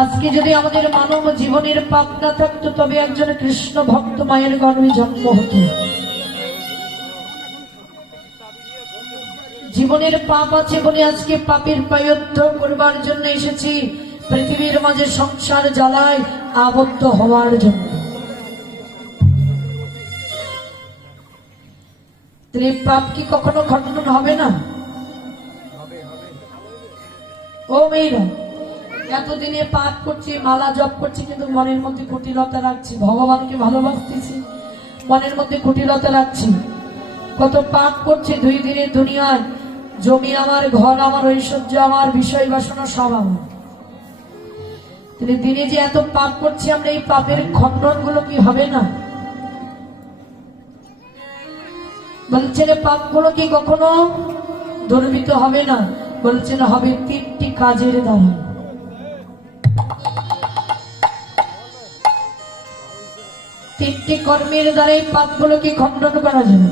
আজকে যদি আমাদের মানব জীবনের পাপ না থাকতো, তবে একজন কৃষ্ণ ভক্ত মায়ের গর্ভে জন্ম হতো। জীবনের পাপ আছে বলে আজকে পাপের পায়ত্য করবার জন্য এসেছি। পৃথিবীর মাঝে সংসার জ্বালায় আবদ্ধ হওয়ার জন্য। পাপ কি কখনো ঘটন হবে না? ও মেয়েরা এতদিনে পাপ করছি, মালা জপ করছি, কিন্তু মনের মধ্যে কুটিলতা রাখছি। ভগবানকে ভালোবাসতেছি, মনের মধ্যে কুটিলতা রাখছি। কত পাপ করছি দুই দিনের দুনিয়ার। জমি আমার, ঘর আমার, ঐশ্বর্য আমার, বিষয় বাসনা সব আমার। দিনে যে এত পাপ করছি, আমরা এই পাপের খণ্ডনগুলো কি হবে না? বলছেন পাপগুলো কি কখনো দুর্বৃত হবে না? বলছেন, হবে তিনটি কাজের দ্বারা। তিনটি কর্মের দ্বারাই পাপগুলোকে খণ্ডন করা যাবে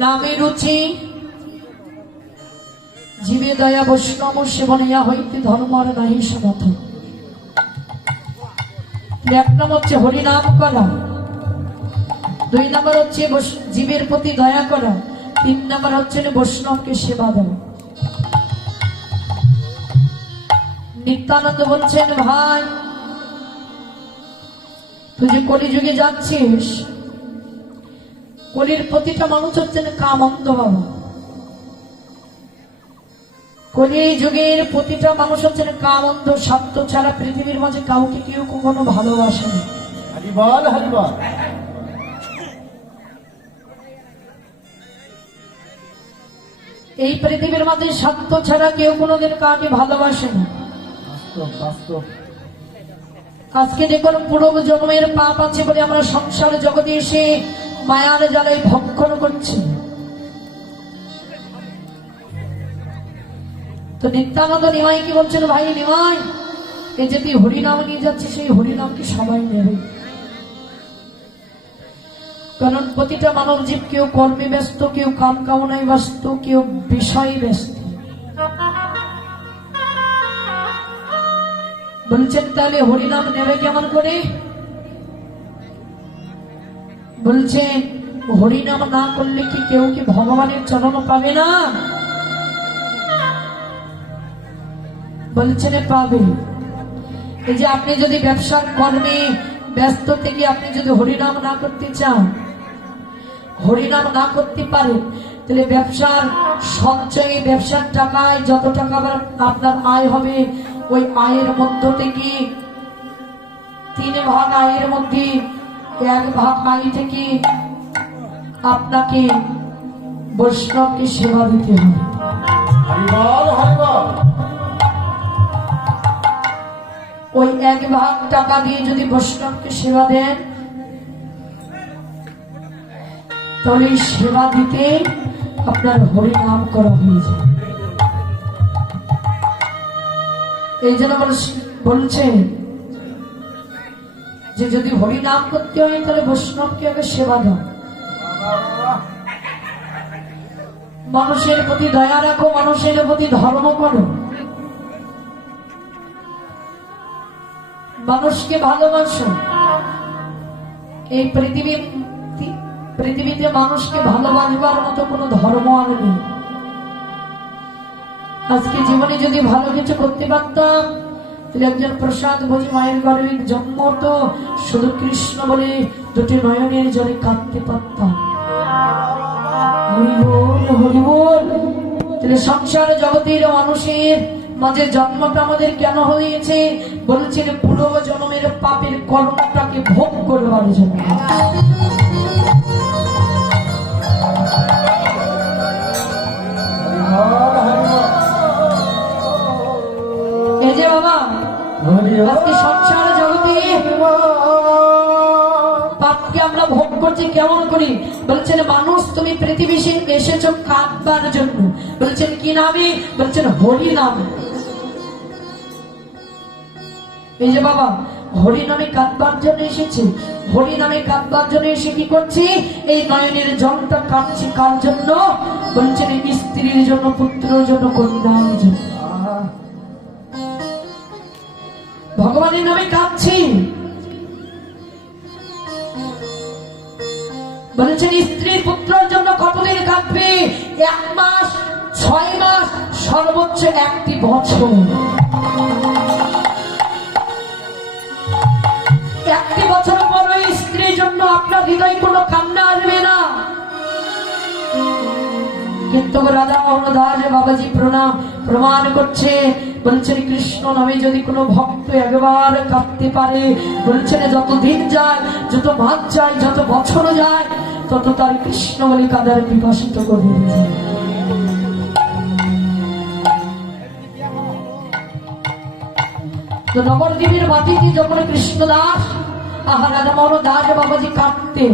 নামে রুচি, জীবে দয়া বৈষ্ণব সেবনিয়া হইতে ধর্মর নাহি সমথ এক নম্বর হচ্ছে হরিনাম করা। দুই নম্বর হচ্ছে জীবের প্রতি দয়া করা। তিন নম্বর হচ্ছে বৈষ্ণবকে সেবা দেওয়া। নিত্যানন্দ বলছেন ভাই তুই যে কলিযুগে যাচ্ছিস কলির প্রতিটা মানুষ হচ্ছেন কামন্ত বাবা। কলি যুগের প্রতিটা মানুষ হচ্ছেন কামন্ত সত্য ছাড়া পৃথিবীর মাঝে কাউকে কেউ কখনো ভালোবাসে না। এই পৃথিবীর মাঝে সত্য ছাড়া কেউ কোনোদিন কাউকে ভালোবাসে না। আজকে দেখুন পূর্ব জন্মের পাপ আছে বলে আমরা সংসার জগতে এসে মায়ার জ্বালায় ভক্ষণ করছি। তো নিত্যানন্দ নিমাই কি বলছেন, ভাই নিমাই, এই যে তুই হরিনাম নিয়ে যাচ্ছিস, সেই হরিনাম হরিনামকে সবাই নেবে? কারণ প্রতিটা মানব জীব কেউ কর্মে ব্যস্ত, কেউ কাম কামনায় ব্যস্ত, কেউ বিষয়ে ব্যস্ত। বলছেন তাহলে হরিনাম নেবে কেমন করে? বলছেন, হরিনাম না করলে কি কেউ কি ভগবানের চরণ পাবে না? বলছেন পাবে। এই যে আপনি যদি ব্যবসার কর্মে ব্যস্ত থেকে আপনি যদি হরিনাম না করতে চান, হরিনাম না করতে পারেন, তাহলে ব্যবসার সঞ্চয়ে, ব্যবসার টাকায় যত টাকা আপনার আয় হবে ওই আয়ের মধ্য থেকে তিন ভাগ আয়ের মধ্যে এক ভাগ আয় থেকে আপনাকে বৈষ্ণবকে সেবা দিতে হবে। ওই এক ভাগ টাকা দিয়ে যদি বৈষ্ণবকে সেবা দেন তাহলে সেবা দিতে আপনার হরিনাম করা হয়ে যায় এই জন্য বলছ- যে যদি হরিনাম করতে হয়, তাহলে বৈষ্ণবকে আগে সেবা দাও। মানুষের প্রতি দয়া রাখো, মানুষের প্রতি ধর্ম করো। মানুষকে ভালোবাসো। এই পৃথিবী পৃথিবীতে মানুষকে ভালোবাসবার মতো কোনো ধর্ম আর নেই। আজকে জীবনে যদি ভালো কিছু করতে পারতাম একজন প্রসাদ বুঝি মায়ের গর্ভে জন্ম তো শুধু কৃষ্ণ বলে দুটি নয়নের জলে কাঁদতে পারতাম। তাহলে সংসার জগতের মানুষের মাঝে জন্মটা আমাদের কেন হয়েছে? বলছেন পূর্ব জন্মের পাপের কর্মটাকে ভোগ করবার জন্য। আজকে সংসার জগতে পাপকে আমরা ভোগ করছি কেমন করি? বলছেন, মানুষ, তুমি পৃথিবী এসেছ কাঁদবার জন্য। বলছেন, কি নামে? বলছেন, হরি নামে। এই যে বাবা, হরি নামে কাঁদবার জন্য এসেছে। হরি নামে কাঁদবার জন্য এসে কি করছি? এই নয়নের জলটা কাঁদছি কার জন্য? বলছেন স্ত্রীর জন্য, পুত্রের জন্য, কন্যার জন্য। ভগবানের নামে কাঁদছি। বলেছেন, স্ত্রীর পুত্রের জন্য কতদিন কাঁদবে? এক মাস, ছয় মাস, সর্বোচ্চ একটি বছর। একটি বছর পর ওই স্ত্রীর জন্য আপনার হৃদয় কোনো কান্না আসবে না। কিন্তু রাজা মোহনদাস বাবাজি প্রণাম, প্রমাণ করছে বলছেন, কৃষ্ণ নামে যদি কোনো ভক্ত একবার কাঁদতে পারে, বলছেন, যত দিন যায়, যত ভাত যায়, যত বছর যায়, তত তার কৃষ্ণ বলে কাদার বিকশিত করে দিয়েছে তো নবদ্বীপের মাটিতে যখন কৃষ্ণদাস আহা রাজা মোহন দাস বাবাজি কাঁদতেন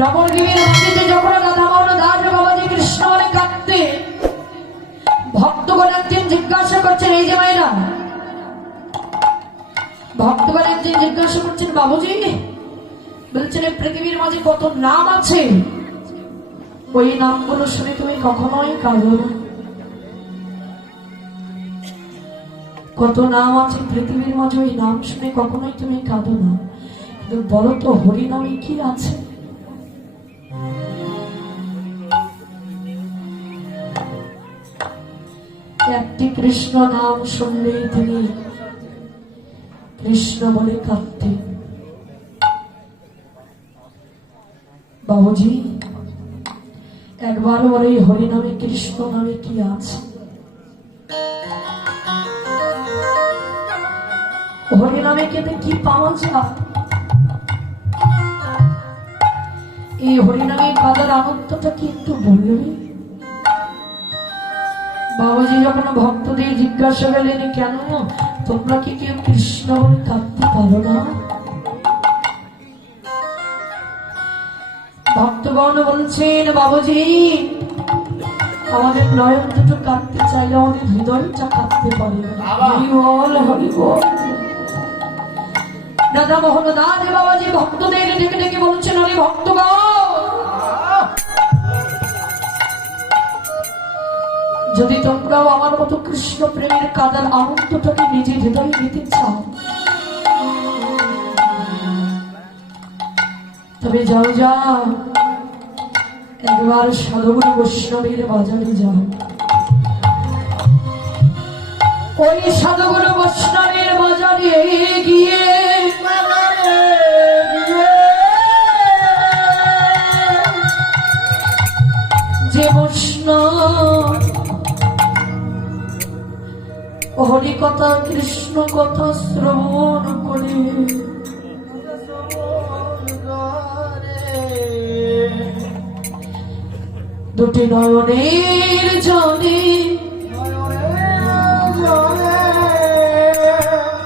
নবদ্বীপের মাটিতে যখন রাধা মোহন দাস বাবাজি কৃষ্ণ বলে কাঁদতে, ভক্তগণ একদিন জিজ্ঞাসা করছেন, এই যে মায়েরা, ভক্তগণ একদিন জিজ্ঞাসা করছেন, বাবুজি, বলছেন পৃথিবীর মাঝে কত নাম আছে? ওই নামগুলো শুনে তুমি কখনোই কাঁদো না। কত নাম আছে পৃথিবীর মাঝে, ওই নাম শুনে কখনোই তুমি কাঁদো না। কিন্তু বলো তো হরি নামে কি আছে? একটি কৃষ্ণ নাম শুনলেই তিনি কৃষ্ণ বলে কাঁদতেন। বাবুজি, একবার বলে হরি নামে কৃষ্ণ নামে কি আছে? হরি নামে কেটে কি পাওয়া যায়? এই হরিনামে কাদার আনন্দটা কি একটু বলবি বাবাজি যখন ভক্তদের জিজ্ঞাসা করলেন কেন? তোমরা কি কেউ কৃষ্ণ বলে কাঁদতে পারো না? ভক্তগণ বলছেন বাবাজি আমাদের নয়ন দুটো কাঁদতে চাইলে আমাদের হৃদয়টা কাঁদতে পারে রাধা মোহন দাস বাবাজি ভক্তদের ডেকে ডেকে বলছেন হরি ভক্তগণ যদি তোমরাও আমার মতো কৃষ্ণ প্রেমের কাদার আনন্দটাকে নিজের হৃদয়ে নিতে চাও, তবে যাও যাও। একবার সাধুগুরু বৈষ্ণবের বাজারে যাও। ওই সাধুগুরু বৈষ্ণবের বাজারে গিয়ে যে বৈষ্ণব হরি কথা, কৃষ্ণ কথা, শ্রবণ করে। দুটি নয়নের জলে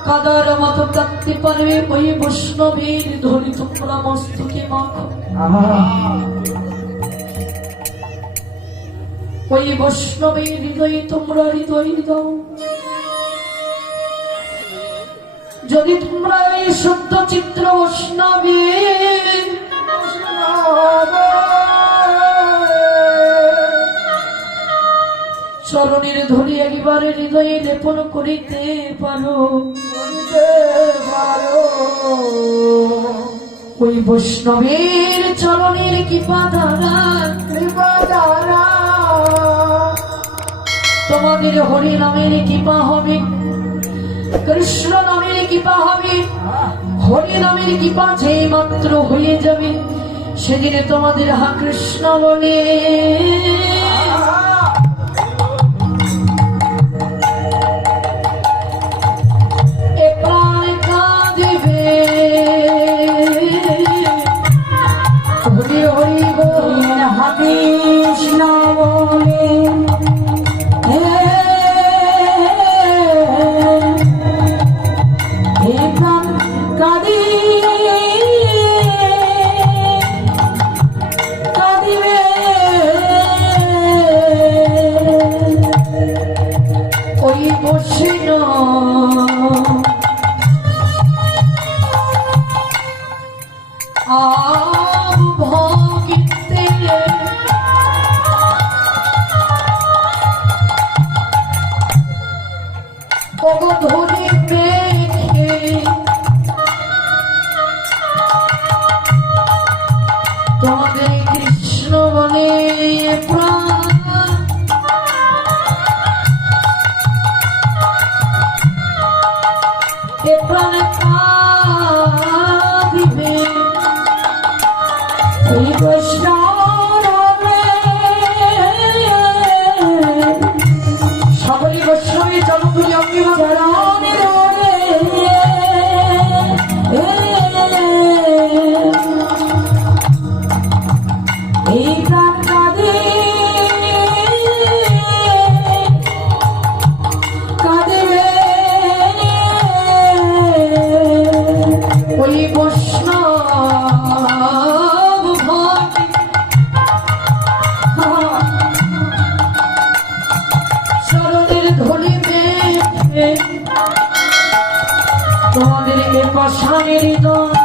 কাদার মতো কাঁদতে পারবে ওই বৈষ্ণবের ধরি তোমরা মস্তকে ওই বৈষ্ণবের হৃদয়ে তোমরা হৃদয় দাও। যদি তোমরা এই শুদ্ধ চিত্র বৈষ্ণবে চরণের ধরি একবারে হৃদয়ে লেপন করিতে পারো ওই বৈষ্ণবের চরণের কৃপা দ্বারা তোমাদের হরি নামের কৃপা হবে। কৃষ্ণ নামের কৃপা হবে। হরি নামের কৃপা যে মাত্র হয়ে যাবে, সেদিনে তোমাদের হা কৃষ্ণ বলে Oh. এই দল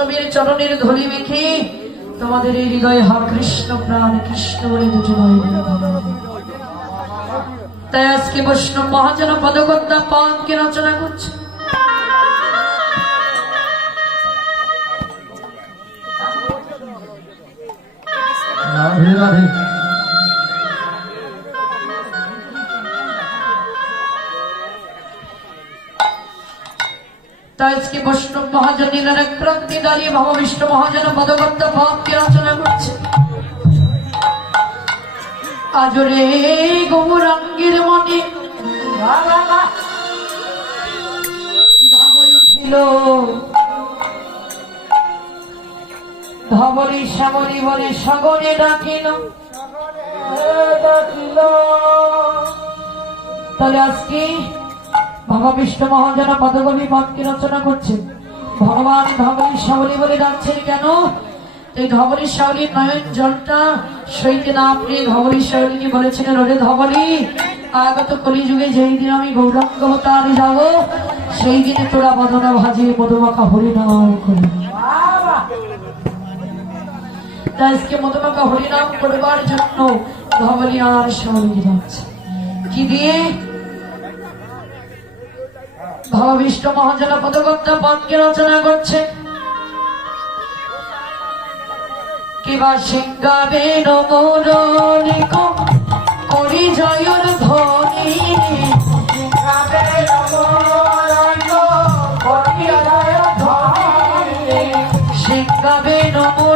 বৈষ্ণবীর চরণের ধরি মেখে তোমাদের এই হৃদয়ে হা কৃষ্ণ প্রাণ, কৃষ্ণ বলে দুটি তাই আজকে বৈষ্ণব মহাজন পদকর্তা পানকে রচনা করছে। রাধে রাধে। তাই আজকে বৈষ্ণব মহাজন নীলার ক্রান্তি দাঁড়িয়ে ভববিষ্ণু মহাজন পদকর্তা পানকে রচনা করছে। আজরে গৌরাঙ্গের মনে উঠিল ধবলি শ্যামলি বলে সগনে ডাকিল। তাহলে আজকে বাবা বিষ্ণু মহাজন পদকবি পদকে রচনা করছেন ভগবান ধবলি শ্যামলি বলে ডাকছেন, কেন? এই ধবলি শ্যামলির নয়ন জলটা সইতে না আপনি ধবলি শ্যামলিনী বলেছিলেন, ওরে ধবলি আগত কলিযুগে যেই দিন আমি গৌরাঙ্গ অবতারে যাব, সেই দিনে তোরা বদনা ভাজিয়ে মধুমাখা হরিনাম করি আজকে মধুমাখা হরিনাম করবার জন্য ধবলি আর শ্যামলি যাচ্ছে কি দিয়ে? ভবিষ্ঠ মহাজন পদকর্তা পদকে রচনা করছে। কিবা সিংহাবে নমরণিক করি জয়র ধ্বনি। সিংহাবে নমরণিক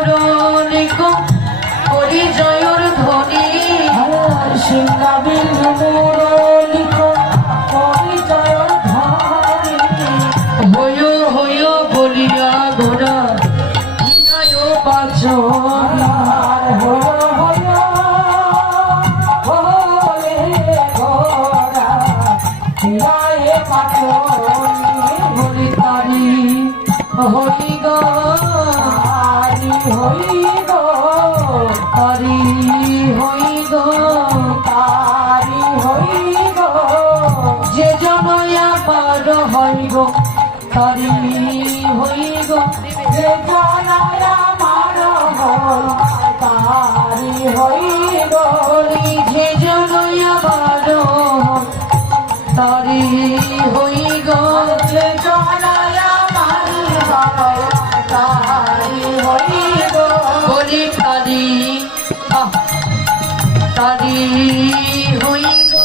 তারি হই গো তারি হই গো যে জনয়া পার হই গো পার হই তারি হই হই গো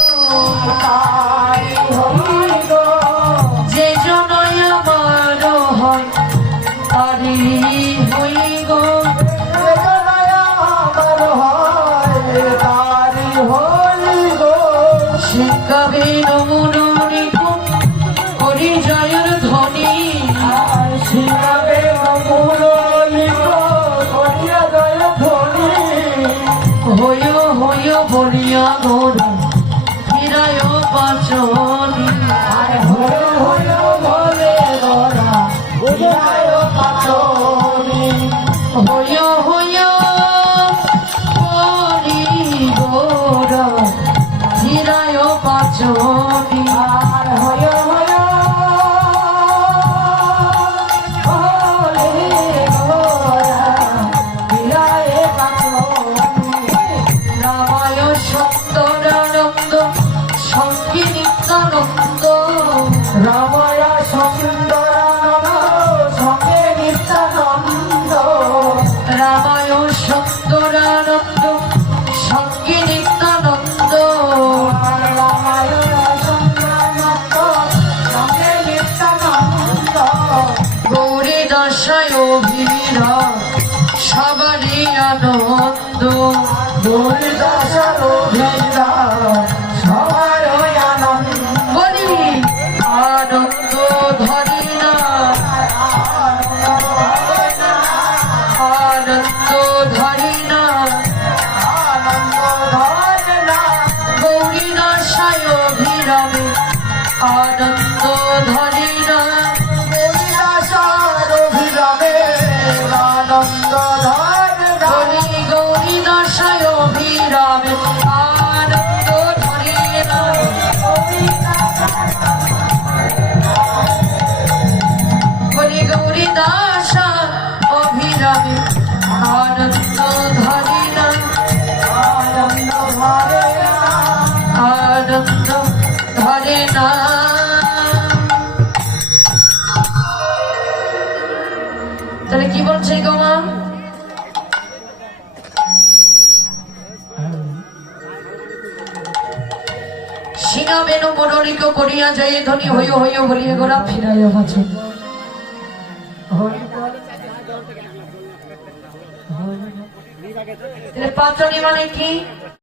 দুর্দশা রোধ নরিক করিয়া যাই ধনি হইও হইও বলিয়া গোরা ফিরাইয়া বাঁচো। পাঁচনি মানে কি?